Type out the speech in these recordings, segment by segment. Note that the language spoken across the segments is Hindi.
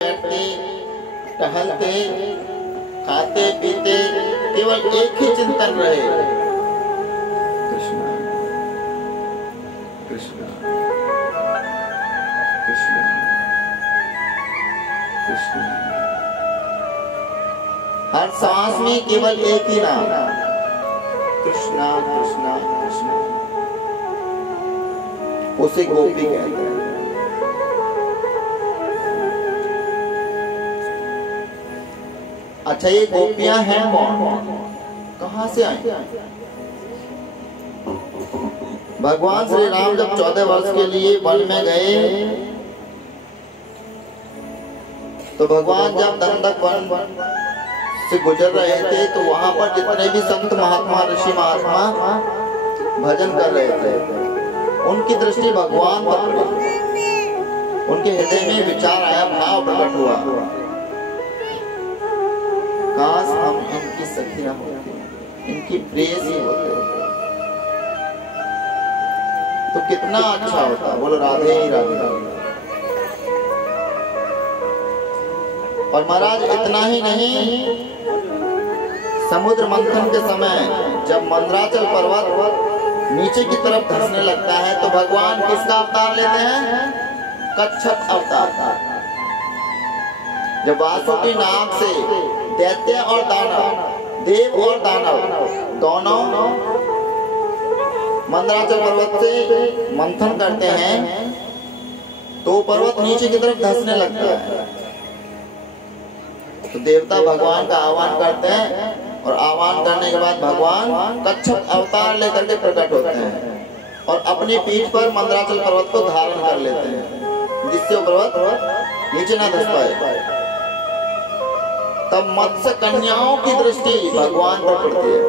बैठते, टहलते, खाते पीते केवल एक ही चिंतन रहे, कृष्ण कृष्ण कृष्ण कृष्ण। हर सांस में केवल एक ही नाम, कृष्णा कृष्णा कृष्णा। उसे गोपी कहते हैं। अच्छा, ये गोपियां हैं कौन, कहां से आई? भगवान श्री राम जब 14 वर्ष के लिए वन में गए तो भगवान जब दंडक वन से गुजर रहे थे तो वहां पर जितने भी संत महात्मा ऋषि महात्मा भजन कर रहे थे, उनकी दृष्टि भगवान पर पड़ी। उनके हृदय में विचार आया, भाव प्रकट हुआ, काश हम इनकी सखियां होते, इनकी प्रेयसी होते तो कितना अच्छा होता। बोलो राधे राधे। और महाराज इतना ही नहीं, समुद्र मंथन के समय जब मंदराचल पर्वत नीचे की तरफ धंसने लगता है तो भगवान किसका अवतार लेते हैं? कच्छप अवतार। जब वासुकी नाग से दैत्य और दानव, देव और दानव दोनों मंदराचल पर्वत से मंथन करते हैं तो पर्वत नीचे की तरफ धंसने लगता है। तो देवता भगवान का आह्वान करते हैं और आह्वान करने के बाद भगवान कच्छप अवतार लेकर के प्रकट होते हैं और अपनी पीठ पर मंदराचल पर्वत को धारण कर लेते हैं जिससे वो पर्वत नीचे ना धंस पाए। तब मत्स्य कन्याओं की दृष्टि भगवान पर पड़ती है,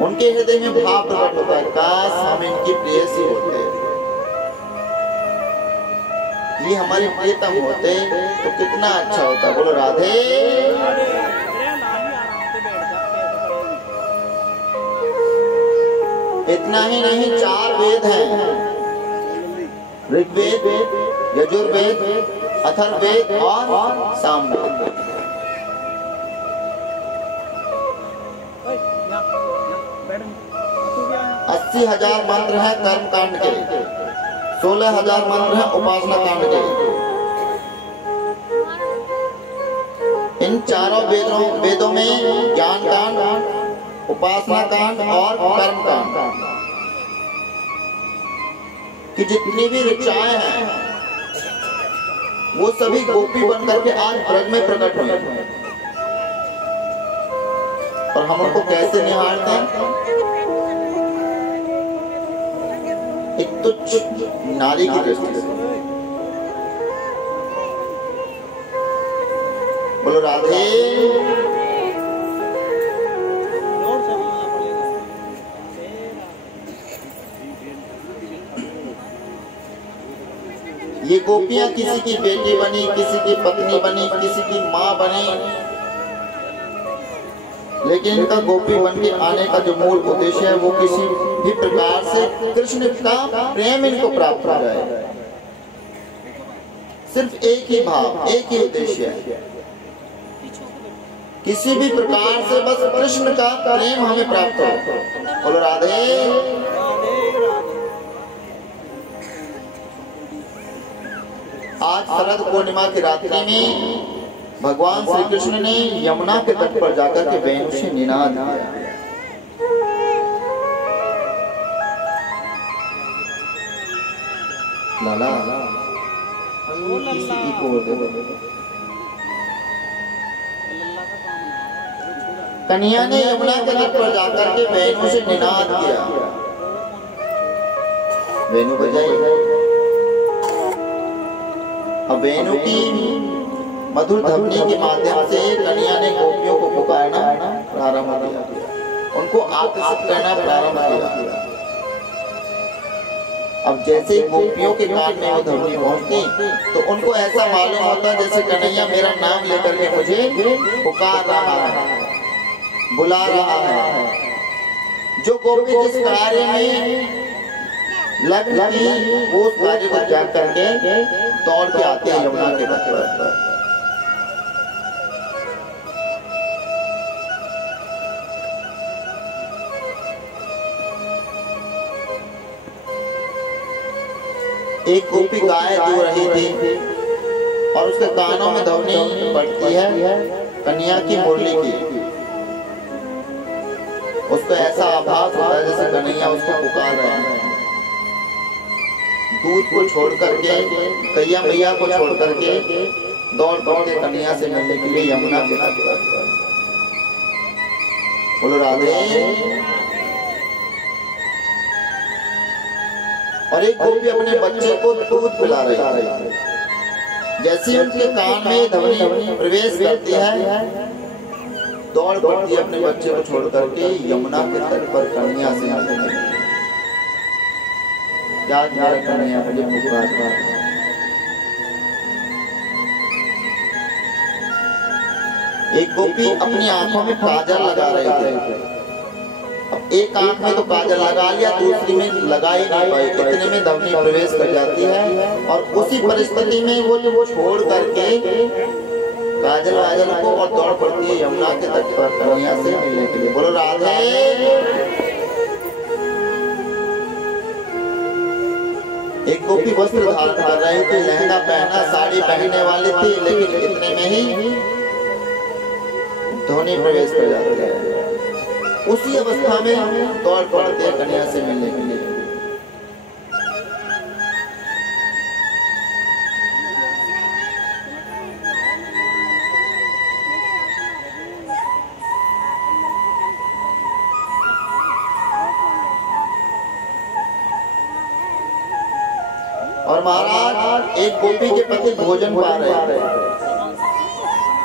उनके हृदय में भाव प्रकट होता है, काश हम इनकी प्रेयसी होते, ये हमारे प्रियतम होते तो कितना अच्छा होता। बोलो राधे। इतना ही नहीं, 4 वेद हैं, ऋग्वेद, यजुर्वेद, अथर्ववेद और सामवेद। 80,000 मंत्र हैं कर्म कांड के, 16,000 मंत्र हैं उपासना कांड के। इन चारों वेदों में ज्ञान कांड, उपासना कांड और कर्म कांड की जितनी भी ऋचाएं हैं वो सभी गोपी बनकर के आज ब्रज में प्रकट हुई और हम उनको कैसे निहारते हैं? एक तुच्छ नारी की दृष्टि से। बोलो राधे। ये गोपियां किसी की बेटी बनी, किसी की पत्नी बनी, किसी की माँ बनी, लेकिन इनका गोपी बन के आने का जो मूल उद्देश्य है वो किसी भी प्रकार से कृष्ण का प्रेम इनको प्राप्त हो जाए। सिर्फ एक ही भाव, एक ही उद्देश्य है, किसी भी प्रकार से बस कृष्ण का प्रेम हमें प्राप्त हो। बोलो राधे। आज शरद पूर्णिमा की रात्रि में भगवान श्री कृष्ण ने यमुना के तट पर जाकर के वेणु से निनाद किया। लाला किसी को कन्या ने यमुना के तट पर जाकर के वेणु से निनाद किया। वेणु बजाई। अब वेणु की मधुर ध्वनि के माध्यम से कन्या ने गोपियों को पुकारना प्रारंभ किया, उनको आकर्षित करना प्रारंभ किया। अब जैसे ही गोपियों के कान में वो ध्वनि पहुंचती तो उनको ऐसा मालूम होता जैसे कन्हैया मेरा नाम लेकर के मुझे पुकार रहा है, बुला रहा है। जो गोपी जिस कार्य में लग लगी वो उस कार्य को त्याग करके दौड़ के आते हैं यमुना के तट पर। एक गोपी गाय दो रही थी और उसके कानों में ध्वनि पड़ती है कन्या की मुरली की। उसको ऐसा आभास होता है जैसे कन्हैया उसको पुकार रहे हैं। दूध को छोड़ करके, कैया मैया को छोड़ करके दौड़ के कन्हैया से मिलने के लिए यमुना के तट पर। बोलो राधे। और एक गोपी अपने बच्चे को दूध पिला रही है। जैसे उनके कान में ध्वनि प्रवेश करती है, दौड़ पड़ती है अपने बच्चे को छोड़ करके यमुना के तट पर कन्हैया से मिलने। याद कन्हैया मुझे पुकार। एक गोपी अपनी आंखों में काजल लगा रहे थे। अब एक आंख में तो काजल लगा लिया, दूसरी में लगा ही नहीं पाई। इतने में ध्वनि प्रवेश कर जाती है और उसी परिस्थिति में वो छोड़ करके काजल वाजल को और दौड़ पड़ती है यमुना के तट पर कन्हैया से मिलने के लिए। बोलो राधे। एक गोपी वस्त्र धारण कर रही थी, लहंगा पहना, साड़ी पहनने वाली थी, लेकिन इतने में ही ध्वनि प्रवेश कर जाती है। उसी अवस्था में दौड़ पड़ते हैं कन्हैया से मिलने के लिए। और महाराज एक गोपी के पति भोजन पा रहे थे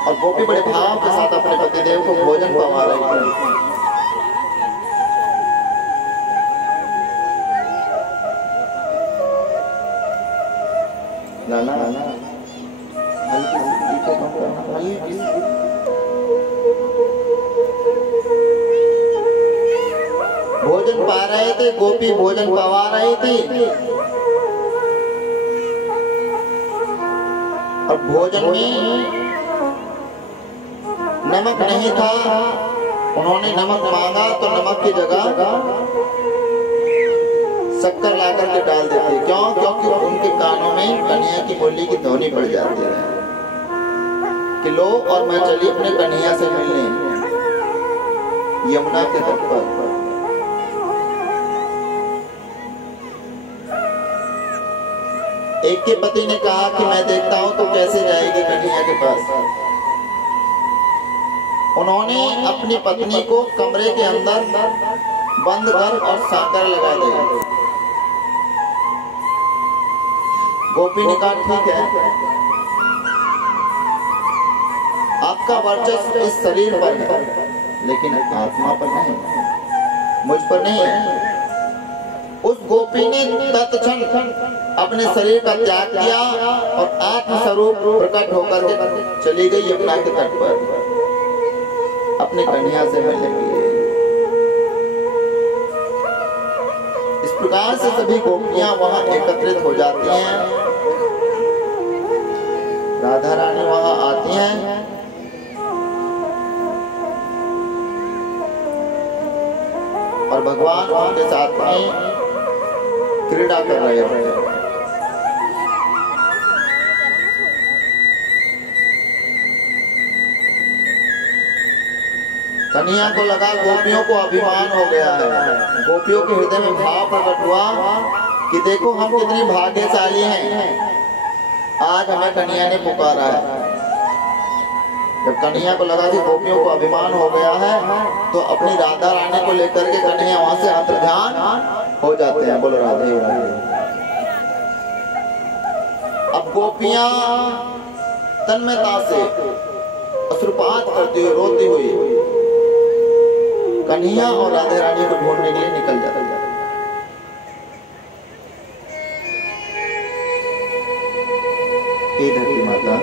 और गोपी बड़े भाव के साथ अपने पति देव को भोजन पवा रही थी। लाला भोजन पा रहे थे, गोपी भोजन पवा रही थी और भोजन में नमक नहीं था। उन्होंने नमक मांगा तो नमक की जगह शक्कर ला करके डाल देते। क्यों? क्योंकि उनके कानों में कन्हैया की मुरली की ध्वनि पड़ जाती है कि लो और मैं चली अपने कन्हैया से मिलने यमुना के तट पर। एक के पति ने कहा कि मैं देखता हूं तो कैसे जाएगी कन्हैया के पास। उन्होंने अपनी पत्नी को कमरे के अंदर बंद कर और साकर लगा दी। गोपी ने कहा ठीक है, आपका वर्चस्व इस शरीर पर है लेकिन आत्मा पर नहीं, मुझ पर नहीं है। उस गोपी ने तत्क्षण अपने शरीर का त्याग किया और आत्म स्वरूप प्रकट होकर के चली गई यमुना के तट पर अपने कन्हैया से मिलने के लिए। इस प्रकार से सभी गोपियां वहां एकत्रित हो जाती हैं। राधा रानी वहां आती हैं और भगवान उनके साथ में क्रीड़ा कर रहे होते हैं। कन्हैया को लगा गोपियों को अभिमान हो गया है। गोपियों के हृदय में भाव प्रकट हुआ कि देखो हम कितनी भाग्यशाली हैं, आज हमें कन्हैया ने पुकारा है। जब कन्हैया को लगा कि गोपियों को अभिमान हो गया है तो अपनी राधा रानी को लेकर के कन्हैया वहां से अंतर्ध्यान हो जाते हैं। बोलो राधे राधे। अब गोपियां तन्मयता से अश्रुपात करती हुई रोती हुई कन्हैया और राधे रानी को ढूंढने के लिए निकल जाती है। धरती माता,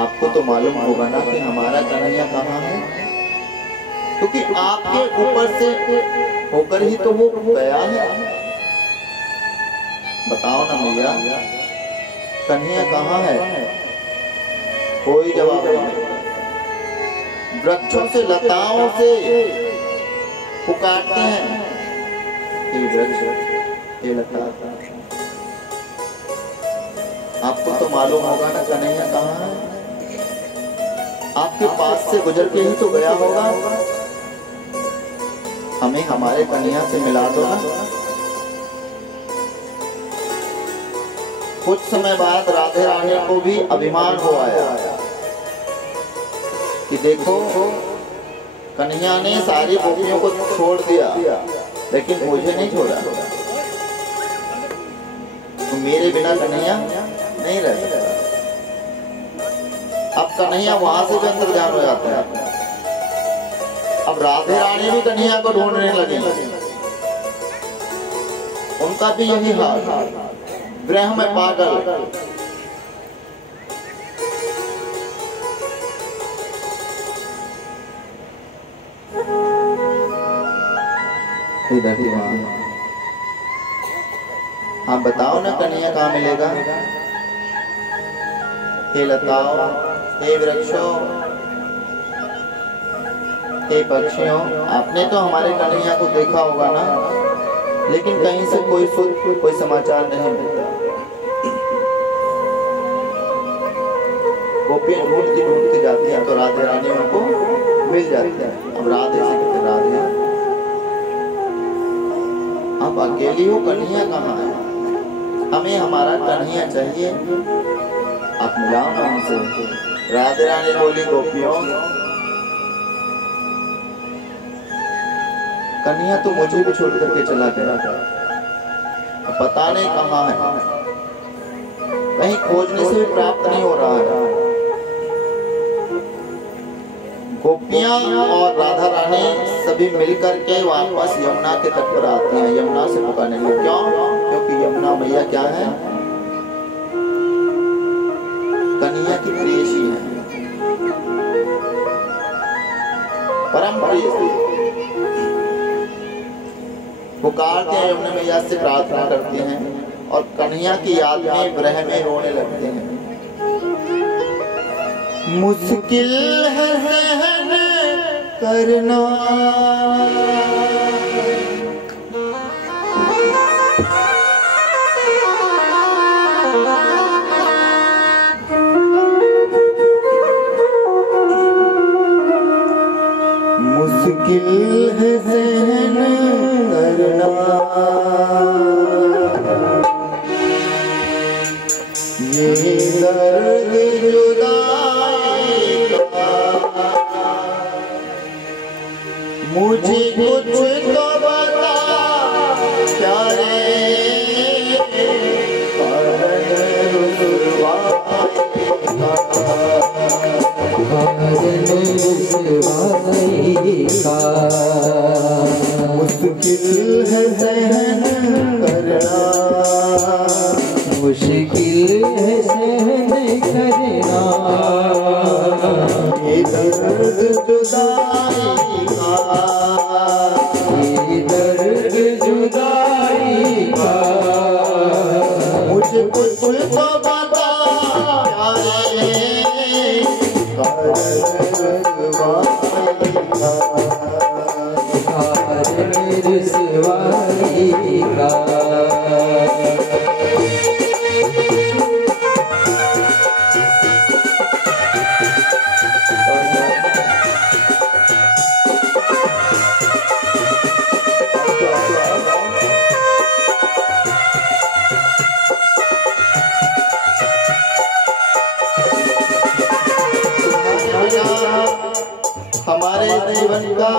आपको तो मालूम होगा ना कि हमारा कन्हैया कहाँ है, क्योंकि आपके ऊपर से होकर ही तो वो गया है। बताओ ना मैया, कन्हैया कहाँ है? कोई जवाब नहीं। वृक्षों से लताओं से पुकारते हैं, ये वृक्ष, ये लता। आपको तो मालूम होगा ना कन्हैया कहाँ है? आपके पास से गुजर के ही तो गया होगा। हमें हमारे कन्हैया से मिला दो ना। कुछ समय बाद राधे रानी को भी अभिमान हो आया कि देखो कन्हैया ने सारी गोपियों को छोड़ दिया, लेकिन मुझे नहीं छोड़ा। तो मेरे बिना कन्हैया नहीं रह सकता। अब कन्हैया वहां से भी अंदर ध्यान हो जाता है। अब राधे रानी भी कन्हैया को ढूंढने लगी। उनका भी यही हाल, विरह में पागल। हाँ बताओ ना कन्हैया कहाँ मिलेगा? हे लताओ, हे वृक्षों, हे पक्षियों, आपने तो हमारे कन्हैया को देखा होगा ना, लेकिन कहीं से कोई सुध, कोई समाचार नहीं मिलता। गोपियां ढूंढती जाती हैं तो राधे रानी उनको मिल जाती है। अब राधे से कहते राधे, आप अकेली हो, कन्हैया कहाँ है? हमें हमारा कन्हैया चाहिए, आप मिलाओ ना हमसे। राधे रानी बोली, गोपियों कन्हैया तो मुझे भी छोड़ करके चला गया, पता नहीं कहाँ है, कहीं खोजने से भी प्राप्त नहीं हो रहा है। गोपियां और राधा रानी सभी मिलकर के वापस यमुना के तट पर आती हैं। यमुना से पुकारने लगी, क्यों? क्योंकि यमुना मैया क्या है? कन्हैया की प्रेयसी है, परम प्रेयसी। पुकारते हैं यमुना मैया से, प्रार्थना करते हैं और कन्हैया की याद में विरह में रोने लगते हैं। मुश्किल है सहन करना, मुश्किल है सहन करना, ये दर्द जुदाई का, मुझे कुछ तो बता प्यारे, मुश्किल है सहन करना, मुश्किल है सहन करना, ये दर्द जुदाई का, ये दर्द जुदाई का, मुझे कुछ तो बता प्यारे, रुसवाई का। हमारे जीवन का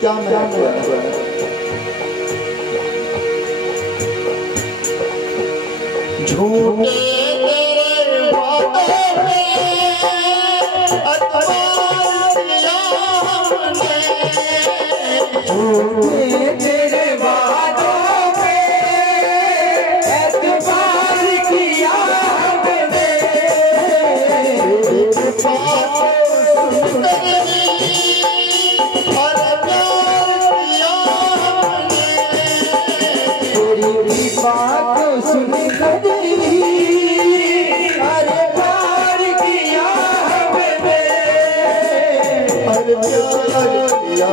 क्या महत्व है? झूठे तेरे वादों में अतबार किया हमने, झूठे तेरे वादों में एतबार किया हमने, बात सुन कर अरे प्यार किया हमने, अरे प्यार किया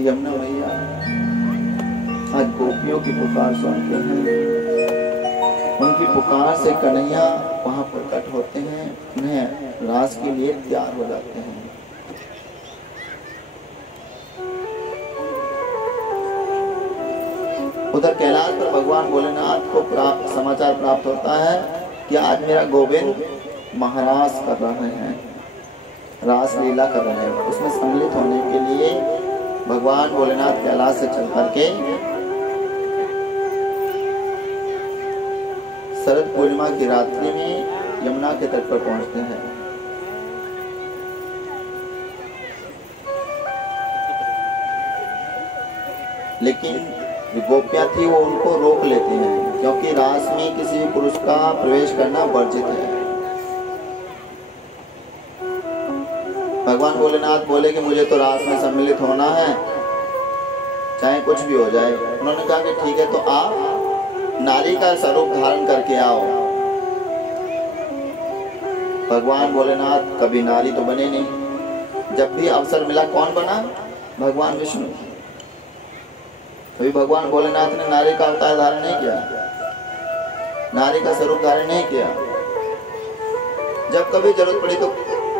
यमुना मैया आज गोपियों की पुकार सुनते हैं, उनकी पुकार से कन्हैया वहां प्रकट होते हैं, उन्हें रास के लिए तैयार हो जाते हैं। उधर कैलाश पर भगवान भोलेनाथ को समाचार प्राप्त होता है कि आज मेरा गोविंद महाराज कर रहे हैं, रास लीला कर रहे हैं। उसमें सम्मिलित होने के लिए भगवान भोलेनाथ कैलाश से चल करके शरद पूर्णिमा की रात्रि में यमुना के तट पर पहुंचते हैं। लेकिन जो गोपियां थी वो उनको रोक लेती हैं, क्योंकि रास में किसी भी पुरुष का प्रवेश करना वर्जित है। भगवान भोलेनाथ बोले कि मुझे तो रास में सम्मिलित होना है, चाहे कुछ भी हो जाए। उन्होंने कहा कि ठीक है, तो आप नारी का स्वरूप धारण करके आओ। भगवान भोलेनाथ कभी नारी तो बने नहीं। जब भी अवसर मिला कौन बना? भगवान विष्णु। कभी भगवान भोलेनाथ ने नारी का अवतार धारण नहीं किया, नारी का स्वरूप धारण नहीं किया। जब कभी जरूरत पड़ी तो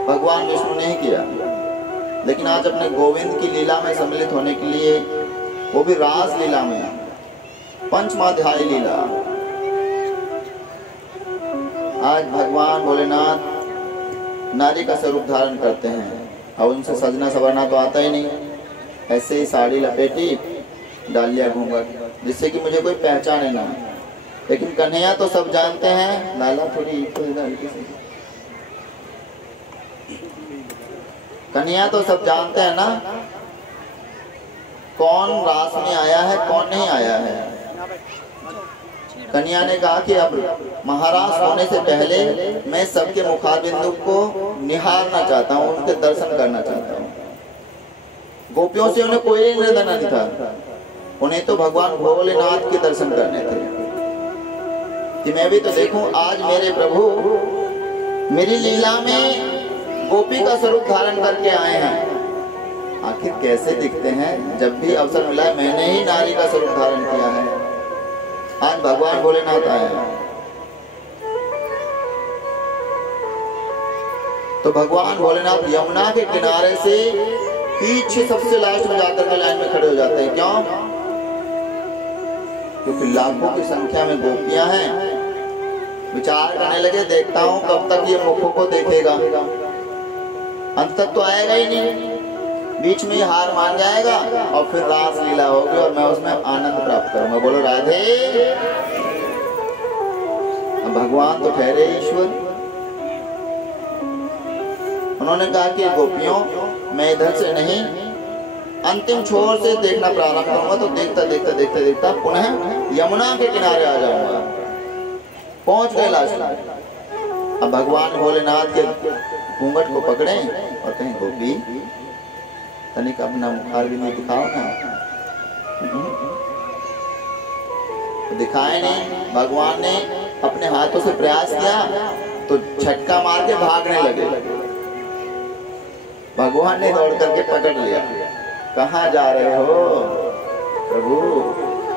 भगवान विष्णु ने ही किया। लेकिन आज अपने गोविंद की लीला में सम्मिलित होने के लिए, वो भी रास लीला में, पंचमाध्यायी लीला, आज भगवान भोलेनाथ नारी का स्वरूप धारण करते हैं। और उनसे सजना सवरना तो आता ही नहीं, ऐसे ही साड़ी लपेटी डाल लिया घूंघट, जिससे कि मुझे कोई पहचाने ना। लेकिन कन्हैया तो सब जानते हैं। लाला थोड़ी कन्हैया तो सब जानते हैं ना, कौन रास में आया है कौन नहीं आया है। कन्हैया ने कहा कि अब महाराज होने से पहले मैं सबके मुखारबिंदु को निहारना चाहता हूँ, उनके दर्शन करना चाहता हूँ। गोपियों से उन्हें कोई लेना नहीं था, उन्हें तो भगवान भोलेनाथ के दर्शन करने थे कि मैं भी तो देखूं आज मेरे प्रभु मेरी लीला में गोपी का स्वरूप धारण करके आए हैं। आखिर कैसे दिखते हैं? जब भी अवसर मिला है मैंने ही नारी का स्वरूप धारण किया है। आज भगवान भोलेनाथ आए हैं। तो भगवान भोलेनाथ यमुना के किनारे से पीछे सबसे लास्ट में जाकर के लाइन में खड़े हो जाते हैं। क्यों? क्योंकि लाखों की संख्या में गोपियां हैं। विचार करने लगे, देखता हूं कब तक ये मुखों को देखेगा, अंत तक तो आएगा ही नहीं, बीच में ही हार मान जाएगा और फिर रास लीला होगी और मैं उसमें आनंद प्राप्त करूंगा। बोलो राधे। भगवान तो ठहरे ईश्वर। उन्होंने कहा कि गोपियों, मैं इधर से नहीं, अंतिम छोर से देखना प्रारंभ करूंगा, तो देखता देखता देखता देखता पुनः यमुना के किनारे आ जाऊंगा। पहुंच गए लास्ट। अब भगवान भोलेनाथ के घूंघट को पकड़े और कहें, गोपी तनिक अपना मुखारबिंद दिखाओ ना। दिखाए नहीं। भगवान ने अपने हाथों से प्रयास किया तो झटका मार के भागने लगे। भगवान ने दौड़ करके पकड़ लिया। कहाँ जा रहे हो प्रभु?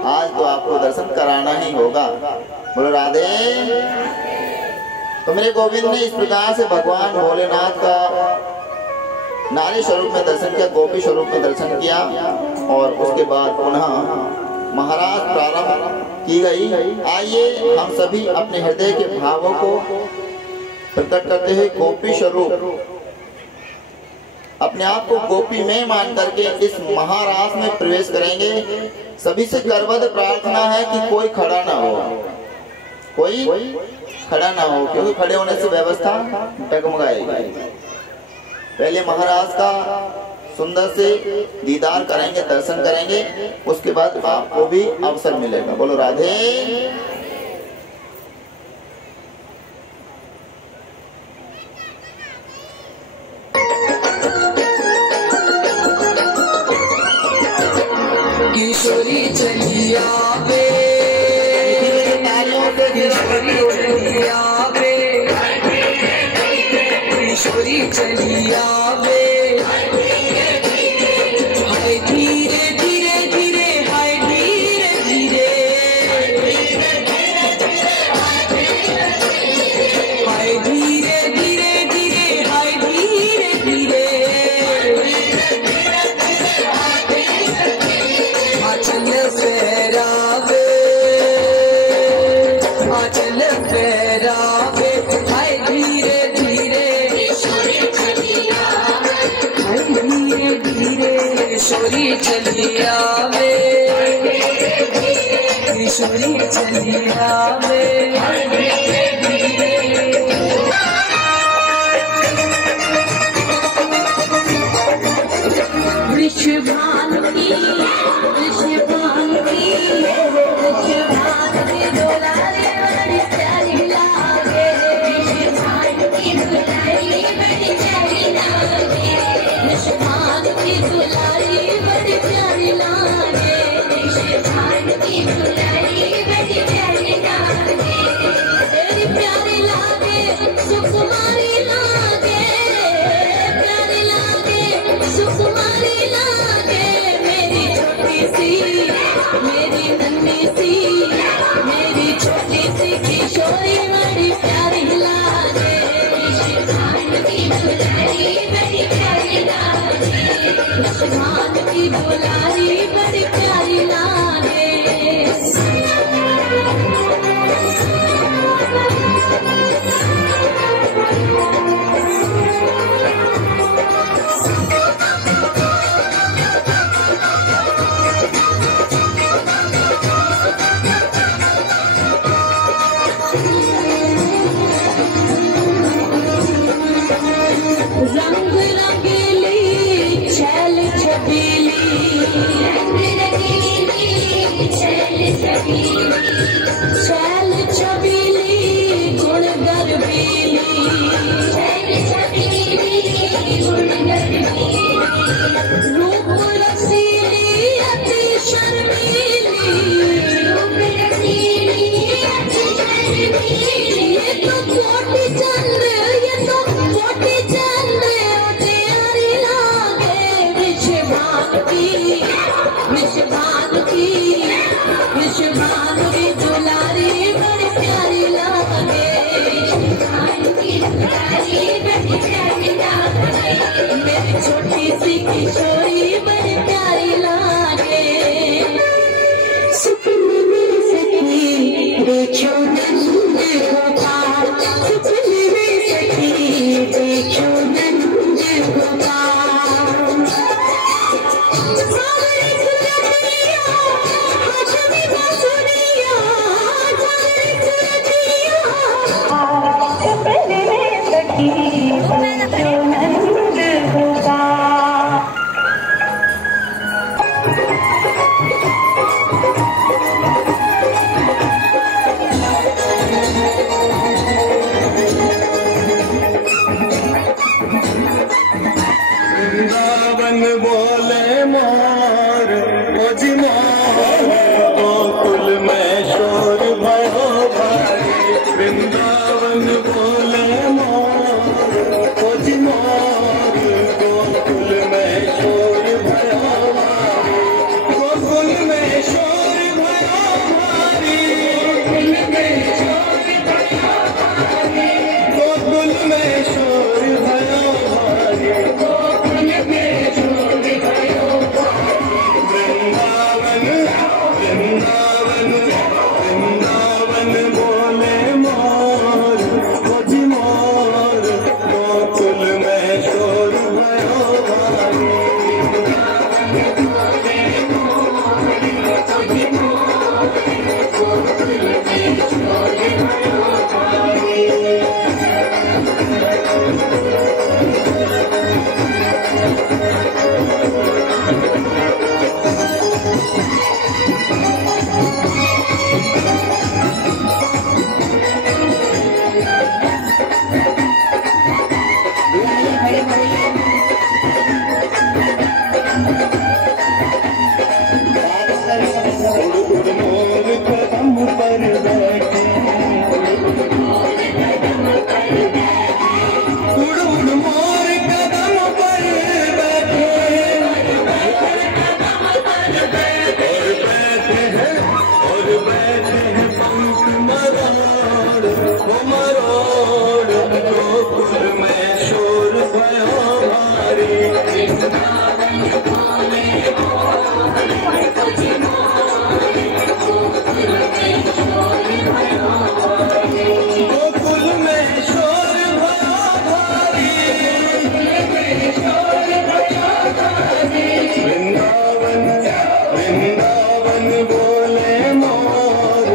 आज तो आपको दर्शन कराना ही होगा। बोलो राधे। तो मेरे गोविंद ने इस प्रकार से भगवान भोलेनाथ का नारी स्वरूप में दर्शन किया, गोपी स्वरूप में दर्शन किया और उसके बाद पुनः महाराज प्रारंभ की गई। आइए हम सभी अपने हृदय के भावों को प्रकट करते हुए गोपी स्वरूप अपने आप को गोपी में मान करके इस महारास में प्रवेश करेंगे। सभी से करबद्ध प्रार्थना है कि कोई खड़ा ना हो, कोई खड़ा ना हो, क्योंकि खड़े होने से व्यवस्था डगमगाएगी। पहले महाराज का सुंदर से दीदार करेंगे, दर्शन करेंगे, उसके बाद आपको भी अवसर मिलेगा। बोलो राधे। किशोरी चली आवे, किशोरी चली आवे, किशोरी चली आवे। हाय धीरे धीरे धीरे, हाय धीरे धीरे, हाय धीरे धीरे धीरे, हाय धीरे धीरे। आंचल फहरावे, चलिया वे किशोरी चलिया वे वृषभान की दुलारी बड़ी प्यारी लागे वृषभान की दुलारी बड़ी प्यारी लागे वृषभान की दुलारी बड़ी प्यारी लागे वृषभान की दुलारी बड़ी प्यारी लागे तेरी प्यारी लागे सुकुमारी लागे प्यारी लागे सुकुमारी लागे मेरी छोटी सी मेरी नन्ही सी मेरी छोटी सी किशोरी बड़ी प्यारी लागे वृषभान की दुलारी बड़ी प्यारी लागे वृषभान की दुलारी बड़ी प्यारी लागे रंग रंगीली छैल छबीली रंग रंगीली छैल छबीली छैल छबीली गुण गर्वीली छैल छबीली गुण गर्वीली रूप रसीली अति शर्मीली रूप रसीली अति शर्मीली ये तो कोटि चंद्र ये तो कोटि चंद्र प्यारी लागे वृषभान की दुलारी बड़ी प्यारी लागे वृषभान की दुलारी बड़ी प्यारी लागे मेरी छोटी सी किशोरी बड़ी प्यारी लागे सपने में सखी देखो नंद गोपाल सपने में सखी देखो नंद गोपाल सावरे गुलरिया वृंदावन बोले मोर,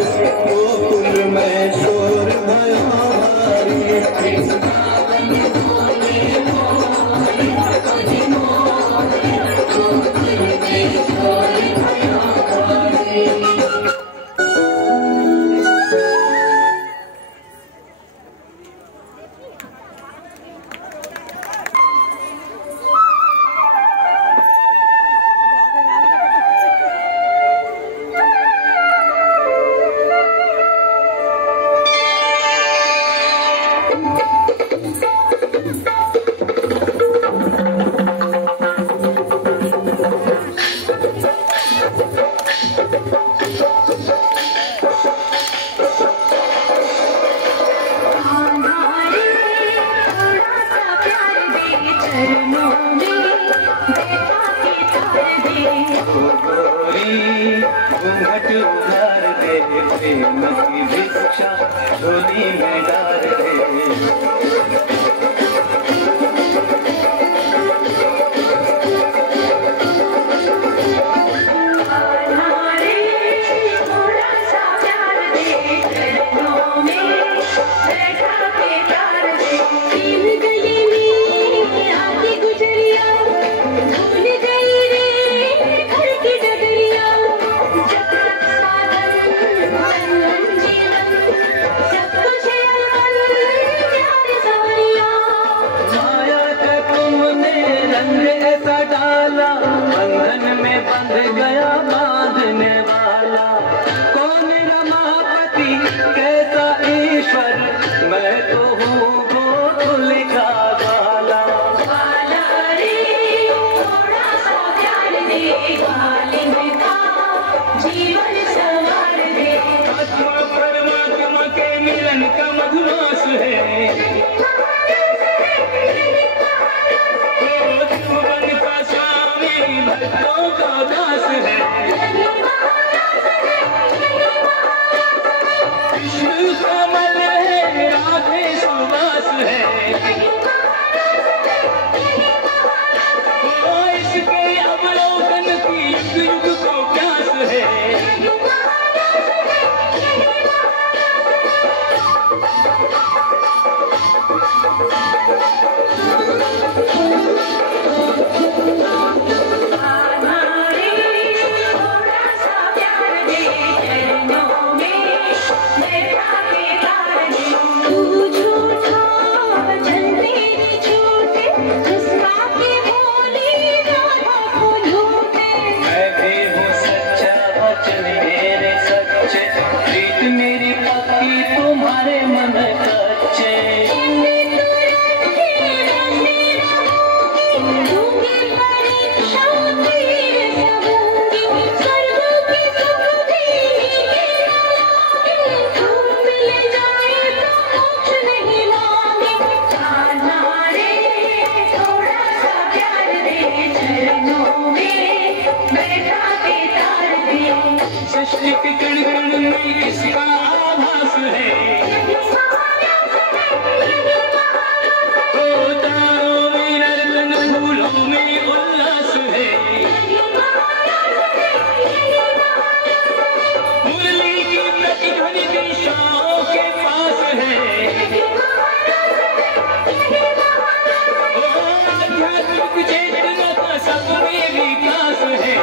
गोकुल में शोर भयो भारी। वृंदावन बोले मोर, गोकुल में शोर भयो भारी। घूंघट उधार दे, प्रेम की भिक्षा झोली में डाल दे। बंधन में बंध गया बांधने वाला, कौन रमापति कैसा ईश्वर, मैं तो हूँ गोकुल का बाला। जीवन संवार दे, आत्मा परमात्मा के मिलन का मधुमास है। भक्तों का दास है, विष्णु कमल है, राधे सुवास है। वो इसके अवलोकन की युग युग को प्यास है। एक कण कण में इसका आभास है, तारों में नर्तन, फूलों में उल्लास है। मुरली की प्रतिध्वनि दिशाओं के पास है। आध्यात्मिक चेतना का सब में विकास है।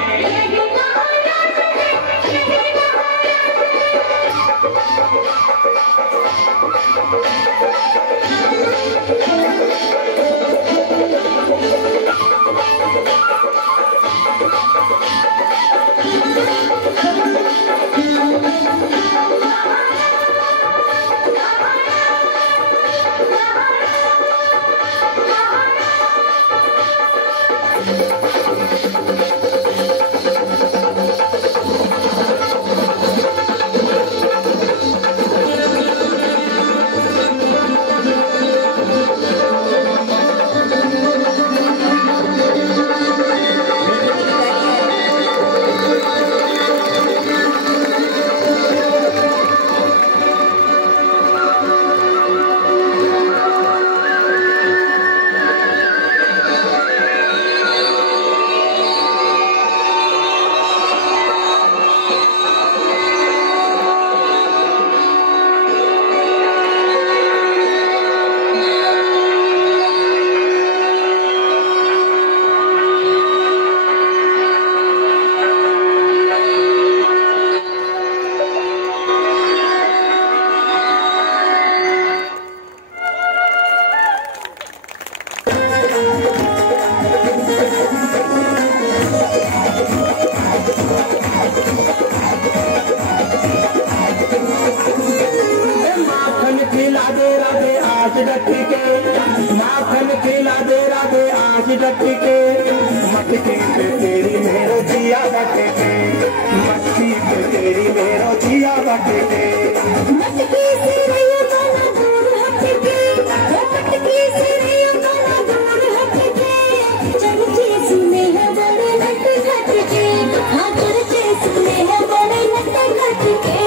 मटकी पे तेरी मेरो जिया बटे के, मटकी पे तेरी मेरो जिया बटे के। मटकी से रैया गाना दूर हट के, मटकी से रैया गाना दूर हट के, चर्चे सुने हैं बड़े नट खट के, हाँ चर्चे सुने हैं बड़े नट खट के।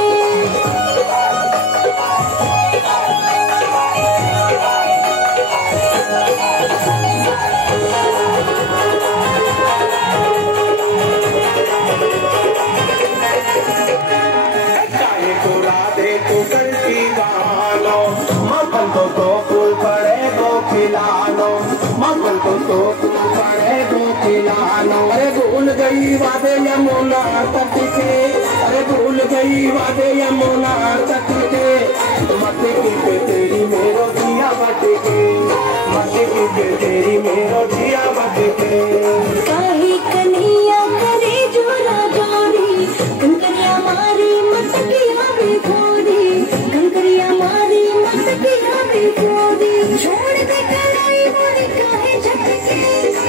अरे भूल गई वादे यमुना तट के, अरे भूल गई वादे यमुना तट के, मटकी पे तेरी मेरो जिया बट के, मटकी पे तेरी मेरो जिया बट के। काहे कन्हैया करे जोरा जोरी, कंकरिया मारी मटकिया में खोरी, कंकरिया मारी मटकिया में खोरी। छोड़ दे कलाई मोरी काहे झटके,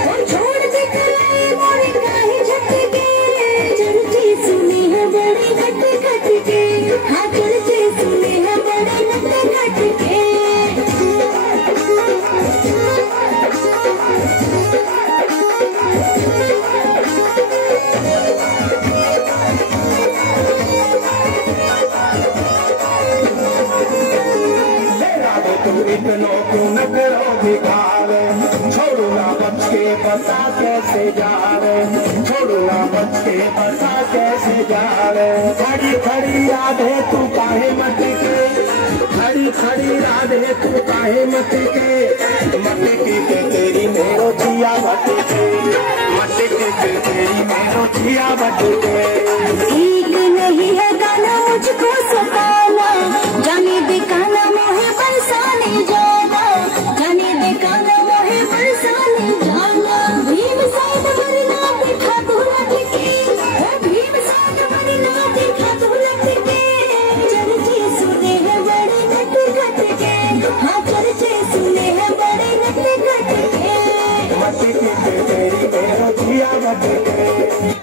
और छोड़ दे कलाई मोरी काहे झटके, चर्चे सुने हैं बड़े घट घट के, हाँ चर्चे सुने हैं बड़े घट घट के। इतनो क्यों न करो भिखारे, छोड़ो ना बच के बता कैसे जा रे, छोड़ो ना बच के बता कैसे जा रे। खड़ी खड़ी राधे तू काहे मत के, खड़ी खड़ी राधे तू काहे मत के, मटकी पे तेरी मेरो जिया बट के, मटकी पे तेरी मेरो जिया बट के। ठीक नहीं है गाना मुझको सताना, जाने दे काना मोहे बरसाने जाना, जाने दे काना मोहे बरसाने जाना। भीम साथ मरना देखा तू लट के, भीम साथ मरना देखा तू लट के, चर्चे सुने हैं बड़े घट घट के, हाँ चर्चे सुने हैं बड़े घट घट के। मटकी पे तेरी मेरो जिया बट के।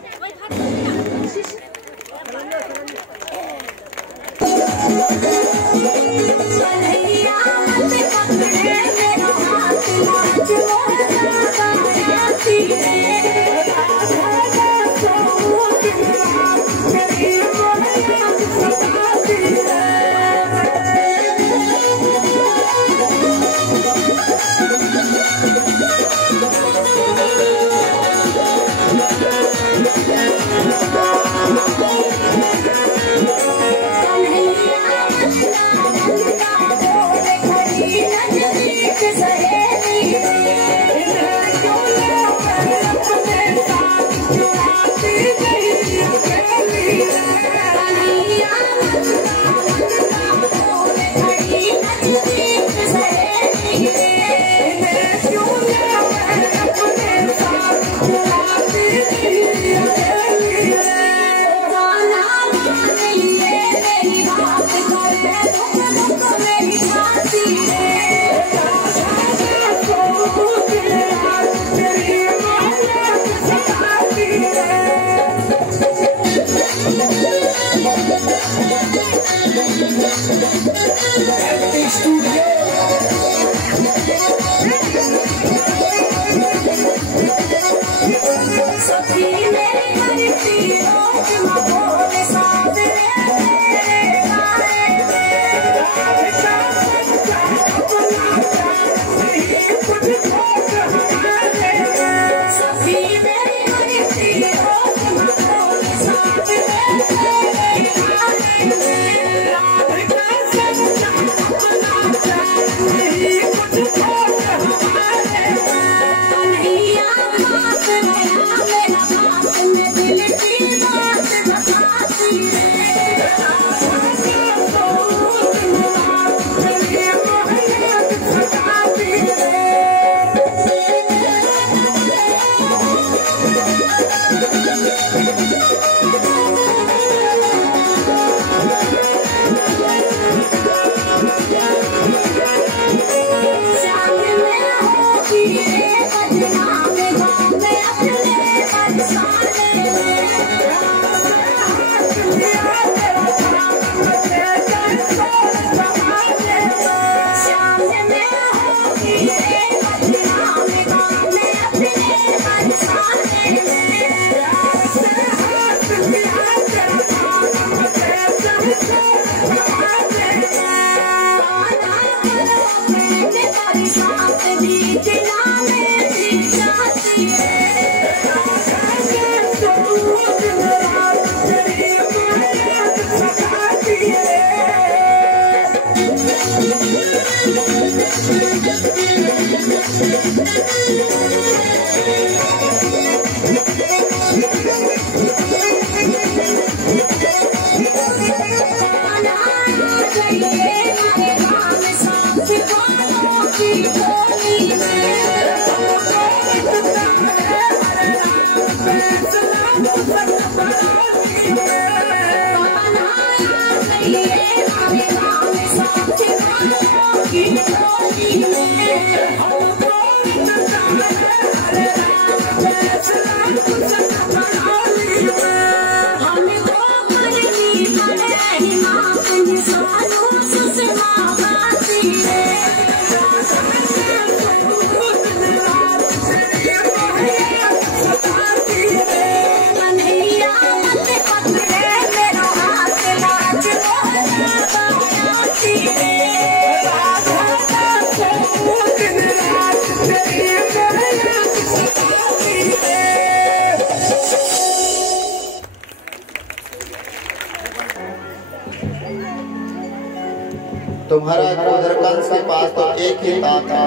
तुम्हारा उधर कंस के पास तो एक ही बात है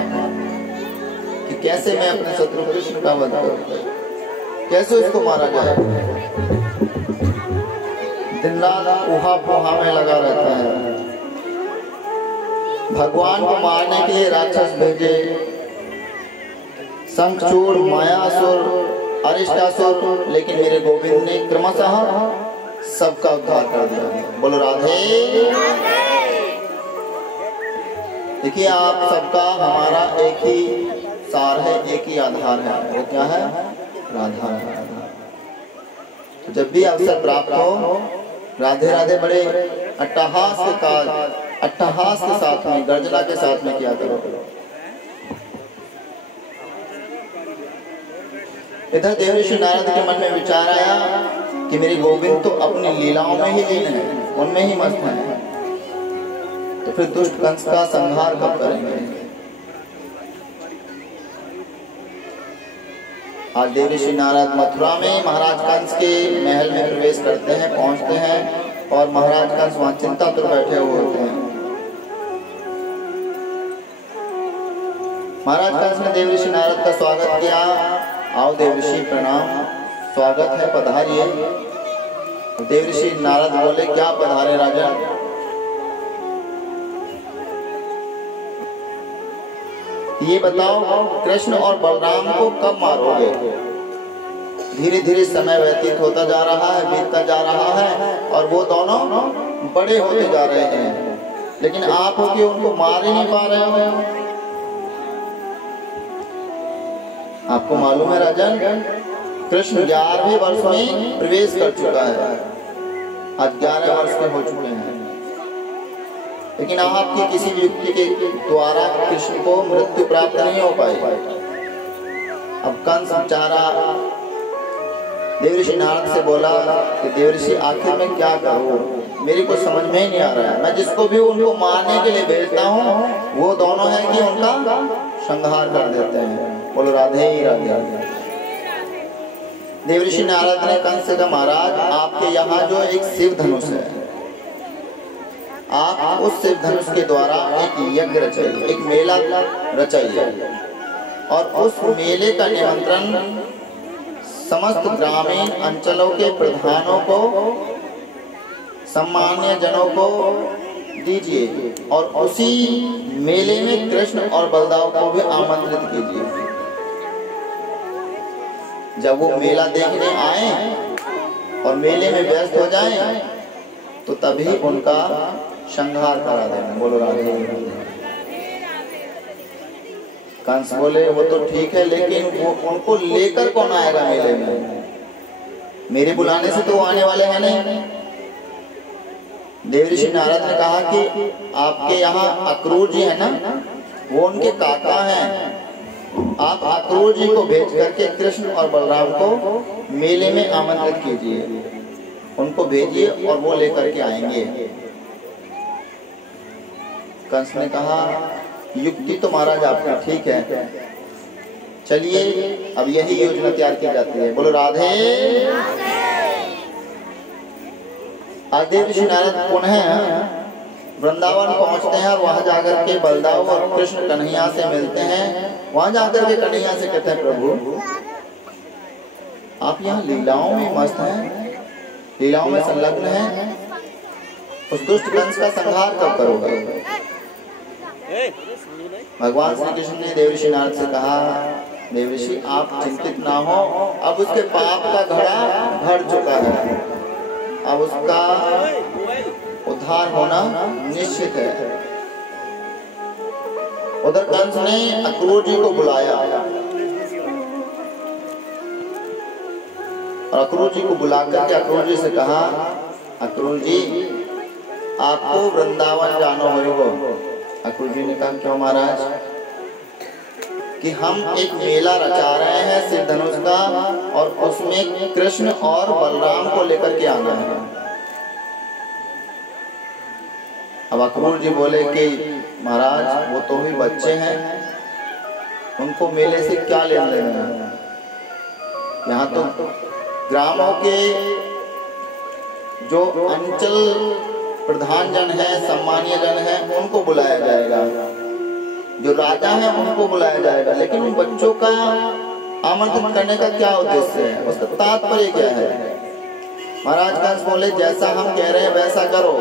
कि कैसे मैं अपने शत्रु कृष्ण का वध करूं, कैसे उसको मारा जाए। दिन रात ऊहा पोहा में लगा रहता है। भगवान को मारने के लिए राक्षस भेजे, शंखचूड़, मायासुर, अरिष्टासुर, लेकिन मेरे गोविंद ने क्रमशः सबका उद्धार कर दिया। बोलो राधे। देखिए आप सबका हमारा एक ही सार है, एक ही आधार है, वो क्या है? राधा। तो जब भी अवसर प्राप्त हो, राधे राधे बड़े अट्टहास के साथ में, गर्जना के साथ में किया करो। इधर देवऋषि नारद के मन में विचार आया कि मेरे गोविंद तो अपनी लीलाओं में ही लीन है, उनमें ही मस्त है, तो फिर दुष्ट कंस का संहार कब करेंगे? आज देवऋषि नारद मथुरा में महाराज कंस के महल में प्रवेश करते हैं, पहुंचते हैं, और महाराज कंस वहां चिंतातुर बैठे हुए होते हैं। महाराज कंस ने देवऋषि नारद का स्वागत किया। आओ देवऋषि, प्रणाम, स्वागत है, पधारिए। देवऋषि नारद बोले, क्या पधारे राजा? ये बताओ, कृष्ण और बलराम को कब मारोगे? धीरे धीरे समय व्यतीत होता जा रहा है, बीतता जा रहा है, और वो दोनों बड़े होते जा रहे हैं, लेकिन आप हो कि उनको मार ही नहीं पा रहे हो। आपको मालूम है राजन, कृष्ण 11वें वर्ष में प्रवेश कर चुका है, आज 11 वर्ष के हो चुके हैं, लेकिन आपकी किसी भी युक्ति के द्वारा कृष्ण को मृत्यु प्राप्त नहीं हो पाई। अब कंस बेचारा देवऋषि नारद से बोला कि देवऋषि आखिर मैं क्या करूं, मेरे को समझ में ही नहीं आ रहा है। मैं जिसको भी उनको मारने के लिए भेजता हूं, वो दोनों है कि उनका संहार कर देते हैं। बोलो राधे ही राधे। देवऋषि नारद ने कंस से कहा, महाराज आपके यहाँ जो एक शिव धनुष है, आप उस शिव धनुष के द्वारा एक यज्ञ रचाइए, एक मेला रचाइए, और उस मेले का निमंत्रण समस्त ग्रामीण अंचलों के प्रधानों को, सम्मान्य जनों को दीजिए, और उसी मेले में कृष्ण और बलदाव को भी आमंत्रित कीजिए। जब वो मेला देखने आए और मेले में व्यस्त हो जाएं, तो तभी उनका संहार करा देना। बोलो राधे। कंस बोले, वो तो ठीक है, लेकिन वो उनको लेकर कौन आएगा मेले में? मेरे बुलाने से तो वो आने वाले हैं नहीं। देवऋषि नारद ने कहा कि आपके यहाँ अक्रूर जी है ना, वो उनके काका हैं, आप अक्रूर जी को भेज करके कृष्ण और बलराम को मेले में आमंत्रित कीजिए, उनको भेजिए और वो लेकर के आएंगे। कंस ने कहा, युक्ति तो महाराज आपका ठीक है, चलिए अब यही योजना तैयार की जाती है। बोलो राधे। आज देवऋषि नारद पुनः वृंदावन पहुंचते हैं, और वहां जाकर के बलदाव और कृष्ण कन्हैया से मिलते हैं। वहां जाकर के कन्हैया से कहते हैं, प्रभु आप यहाँ लीलाओं में मस्त हैं, लीलाओं में संलग्न हैं, उस दुष्ट कंस का संहार कब करोगे? भगवान श्री कृष्ण ने देवऋषि नारद से कहा, देवऋषि आप चिंतित ना हो, अब उसके पाप का घड़ा भर चुका है, अब उसका उद्धार होना निश्चित है। उधर कंस ने अक्रूर जी को बुलाया, और अक्रूर जी को बुलाकर के अक्रूर जी से कहा, अक्रूर जी आपको वृंदावन जाना होगा। अक्रूर जी ने कहा, क्यों महाराज? कि हम एक मेला रचा रहे हैं शिव धनुष का, और उसमें कृष्ण और बलराम को लेकर के आना है। अब अक्रूर जी बोले कि महाराज वो तो भी बच्चे हैं, उनको मेले से क्या लेना देना है? यहाँ तो ग्रामों के जो अंचल प्रधान जन है, सम्मानीय जन है, उनको बुलाया जाएगा, जो राजा है उनको बुलाया जाएगा। लेकिन उन बच्चों का आमंत्रित करने का क्या उद्देश्य है, उसका तात्पर्य क्या है? महाराज कंस बोले जैसा हम कह रहे हैं वैसा करो,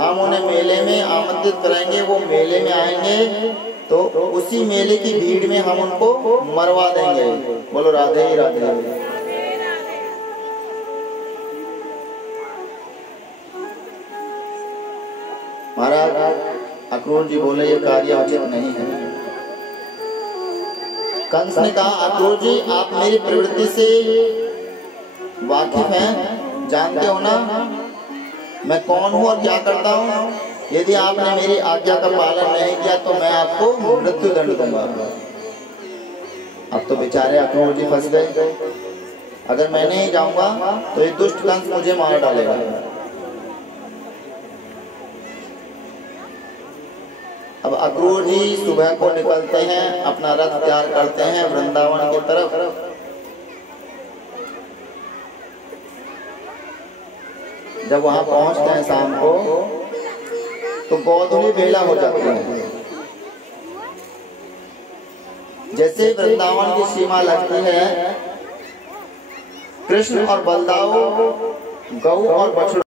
हम उन्हें मेले में आमंत्रित करेंगे, वो मेले में आएंगे तो उसी मेले की भीड़ में हम उनको मरवा देंगे। बोलो राधे ही राधे। महाराज अक्रूर जी बोले ये कार्य उचित नहीं है। कंस ने कहा अक्रूर जी आप मेरी प्रवृत्ति से वाकिफ हैं, जानते हो ना मैं कौन हूँ और क्या करता हूँ। यदि आपने मेरी आज्ञा का पालन नहीं किया तो मैं आपको मृत्यु दंड दूंगा। अब तो बेचारे अक्रूर जी फंस गए, अगर मैं नहीं जाऊंगा तो ये दुष्ट कंस मुझे मार डालेगा। अब अक्रूर जी सुबह को निकलते हैं, अपना रथ तैयार करते हैं वृंदावन की तरफ। जब वहां पहुंचते हैं शाम को तो गोधूली बेला हो जाती है। जैसे वृंदावन की सीमा लगती है, कृष्ण और बलदाऊ गऊ और बछड़ा